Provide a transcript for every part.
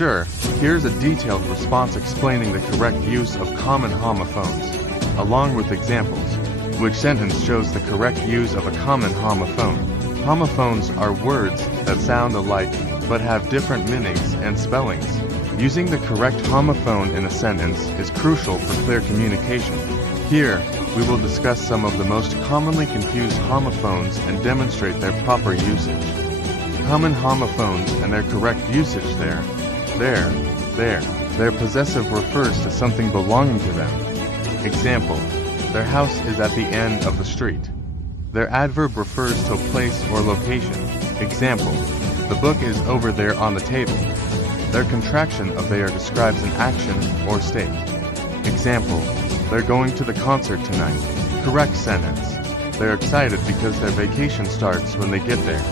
Sure, here's a detailed response explaining the correct use of common homophones, along with examples. Which sentence shows the correct use of a common homophone? Homophones are words that sound alike but have different meanings and spellings. Using the correct homophone in a sentence is crucial for clear communication. Here, we will discuss some of the most commonly confused homophones and demonstrate their proper usage. Common homophones and their correct usage there. Their possessive refers to something belonging to them. Example, their house is at the end of the street. Their adverb refers to a place or location. Example, the book is over there on the table. Their contraction of there describes an action or state. Example, they're going to the concert tonight. Correct sentence, they're excited because their vacation starts when they get there.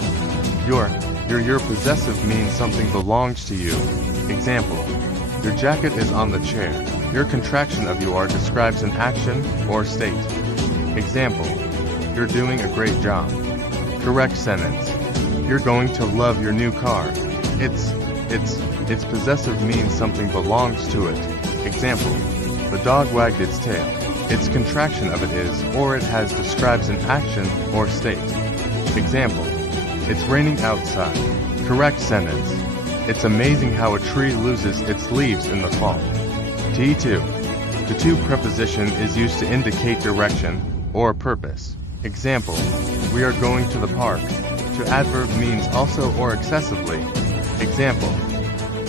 Your possessive means something belongs to you. Example, your jacket is on the chair. Your contraction of you are describes an action or state. Example, you're doing a great job. Correct sentence, you're going to love your new car. Its possessive means something belongs to it. Example, the dog wagged its tail. Its contraction of it is or it has describes an action or state. Example, it's raining outside. Correct sentence, it's amazing how a tree loses its leaves in the fall. T2. The to preposition is used to indicate direction or purpose. Example, we are going to the park. To adverb means also or excessively. Example,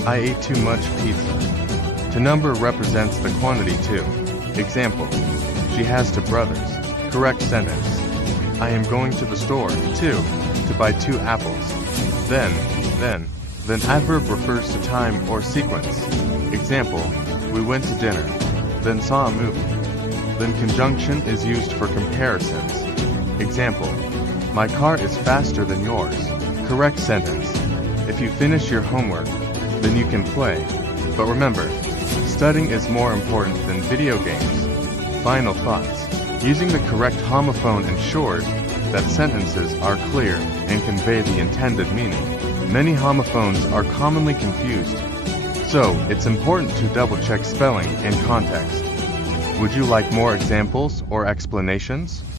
I ate too much pizza. To number represents the quantity too. Example, she has 2 brothers. Correct sentence, I am going to the store, too, to buy 2 apples. Then adverb refers to time or sequence. Example, we went to dinner, then saw a movie. Then conjunction is used for comparisons. Example, my car is faster than yours. Correct sentence, if you finish your homework, then you can play. But remember, studying is more important than video games. Final thoughts. Using the correct homophone ensures that sentences are clear and convey the intended meaning. Many homophones are commonly confused, so it's important to double-check spelling and context. Would you like more examples or explanations?